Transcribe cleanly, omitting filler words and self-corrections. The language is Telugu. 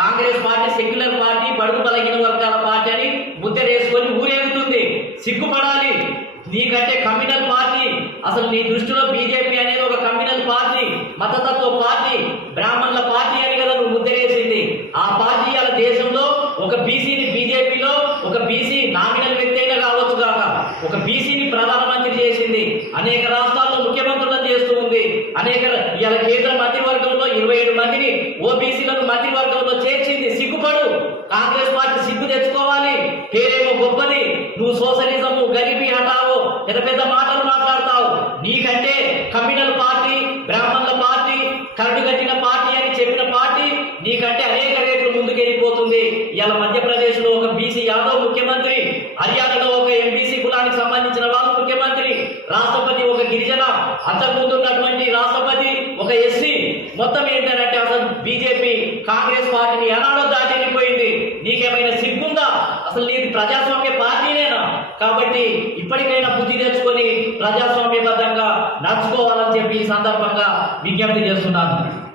కాంగ్రెస్ పార్టీ సెక్యులర్ పార్టీ, బడుగు బలహీన వర్గాల పార్టీ అని ముద్రేసుకొని ఊరేగుతుంది. సిగ్గుపడాలి. నీకంటే కమ్యూనల్ పార్టీ, అసలు నీ దృష్టిలో బీజేపీ అనేది ఒక కమ్యూనల్ పార్టీ, మతతత్వ పార్టీ, బ్రాహ్మణుల పార్టీ అని కదా నువ్వు ముద్రేసింది. ఆ పార్టీ అలా దేశంలో ఒక బీసీని బీజేపీలో ఒక బీసీ నామినల్ వ్యక్తి అయినా కావచ్చు కాక ఒక బీసీని ప్రధానమంత్రి చేసింది. అనేక రాష్ట్రాల్లో ముఖ్యమంత్రులను చేస్తూ ఉంది. అనేక ఇలా కేంద్ర మంత్రివర్గంలో 27 మందిని ఓబీసీలను మంత్రివర్గంలో చేర్చింది. సిగ్గుపడు. కాంగ్రెస్ పార్టీ సిగ్గు తెచ్చుకోవాలి. పేరేమో గొప్పది, నువ్వు సోషలిజము, గరీబీ హటావో పెద్ద పెద్ద మాటలు మాట్లాడతావు. నీకంటే కమ్యూనల్ పార్టీ, బ్రాహ్మణుల పార్టీ, కరడు కట్టిన పార్టీ అని చెప్పిన పార్టీ నీకంటే అనేక రేట్లు ముందుకెళ్ళిపోతుంది. ఇలా మధ్యప్రదేశ్ లో ఒక బీసీ యాదవ్ ముఖ్యమంత్రి, హర్యానాలో ఒక ఎంబీసీ కులానికి సంబంధించిన వాళ్ళు ముఖ్యమంత్రి, రాష్ట్రపతి ఒక గిరిజన, అంతకుముందున్నటువంటి రాష్ట్రపతి ఒక ఎస్సీ. మొత్తం ఏంటంటే అసలు బీజేపీ కాంగ్రెస్ పార్టీని ఎనాడో దాటిపోయింది. నీకేమైనా సిగ్గుందా? అసలు నీది ప్రజాస్వామ్య పార్టీనేనా? కాబట్టి ఇప్పటికైనా బుద్ధి తెచ్చుకొని ప్రజాస్వామ్యబద్ధంగా నడుచుకోవాలని చెప్పి ఈ సందర్భంగా విజ్ఞప్తి చేస్తున్నాను.